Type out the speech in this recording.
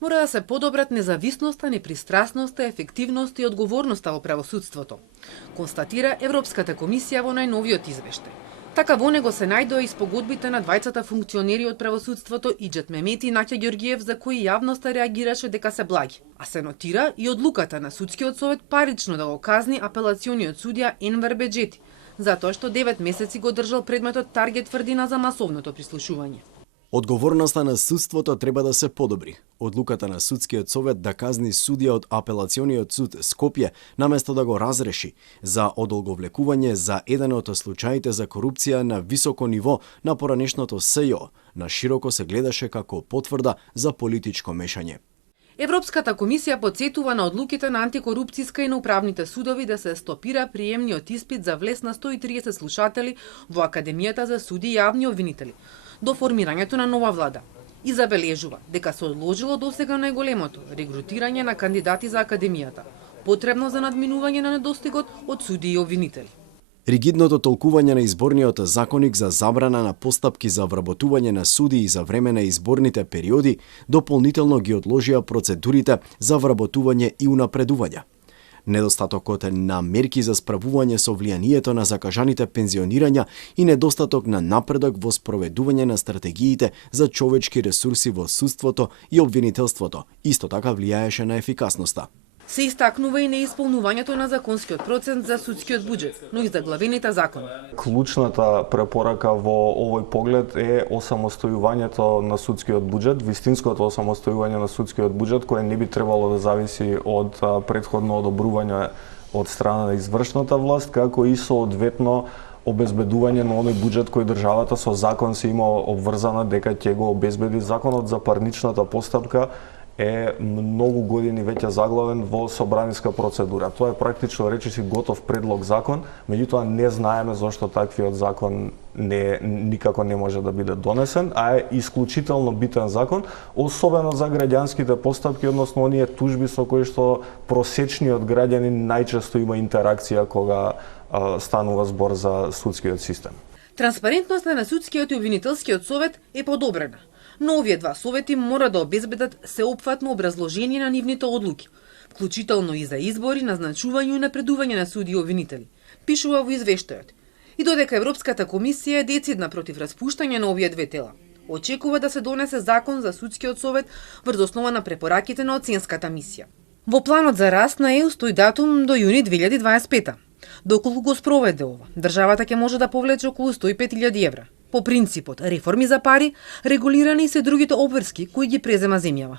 Мора да се подобрат независноста, непристрасноста, ефективноста и одговорноста во правосудството, констатира Европската комисија во најновиот извештај. Така во него се најдоа и спогодбите на двајцата функционери од правосудството Иџет Мемети и Наќа Ѓоргиев за кои јавноста реагираше дека се благи, а се нотира и одлуката на судскиот совет парично да го казни апелациониот судија Енвер Беџети, затоа што 9 месеци го држал предметот Таргет тврдина за масовното прислушување. Одговорноста на судството треба да се подобри. Одлуката на судскиот совет да казни судија од апелациониот суд Скопје наместо да го разреши за одолговлекување за еден од случаите за корупција на високо ниво на поранешното СЈО, на широко се гледаше како потврда за политичко мешање. Европската комисија подсетува на одлуките на антикорупцијска и на управните судови да се стопира приемниот испит за влез на 130 слушатели во Академијата за суди и јавни обвинители до формирањето на нова влада и забележува дека се одложило досега најголемото регрутирање на кандидати за Академијата, потребно за надминување на недостигот од суди и обвинители. Ригидното толкување на изборниот законник за забрана на постапки за вработување на судии за време на изборните периоди дополнително ги одложија процедурите за вработување и унапредување. Недостатокот на мерки за справување со влијанието на закажаните пензионирања и недостаток на напредок во спроведување на стратегиите за човечки ресурси во судството и обвинителството исто така влијаеше на ефикасноста. Се истакнува и неисполнувањето на законскиот процент за судскиот буџет, но и заглавените закони. Клучната препорака во овој поглед е осамостојувањето на судскиот буџет, вистинското осамостојување на судскиот буџет, кое не би требало да зависи од претходно одобрување од страна на извршната власт, како и соодветно обезбедување на оној буџет кој државата со закон се има обврзана дека ќе го обезбеди. Законот за парничната постапка е многу години веќе заглавен во собраниска процедура. Тоа е практично речиси готов предлог закон, меѓутоа не знаеме зошто таквиот закон никако не може да биде донесен, а е исклучително битен закон, особено за граѓанските постапки, односно оние тужби со кои што просечниот граѓанин најчесто има интеракција кога станува збор за судскиот систем. Транспарентноста на судскиот и обвинителскиот совет е подобрена, но овие два совети мора да обезбедат сеопфатно образложение на нивните одлуки, вклучително и за избори, назначување и напредување на суди и обвинители, пишува во извештајот. И додека Европската комисија е децидна против распуштање на овие две тела, очекува да се донесе закон за судскиот совет врз основа на препораките на оценската мисија. Во планот за раст на ЕУ стои датум до јуни 2025. Доколку го спроведе ова, државата ќе може да повлече околу 105.000 евра. По принципот реформи за пари, регулирани и се другите обврски кои ги презема земјава.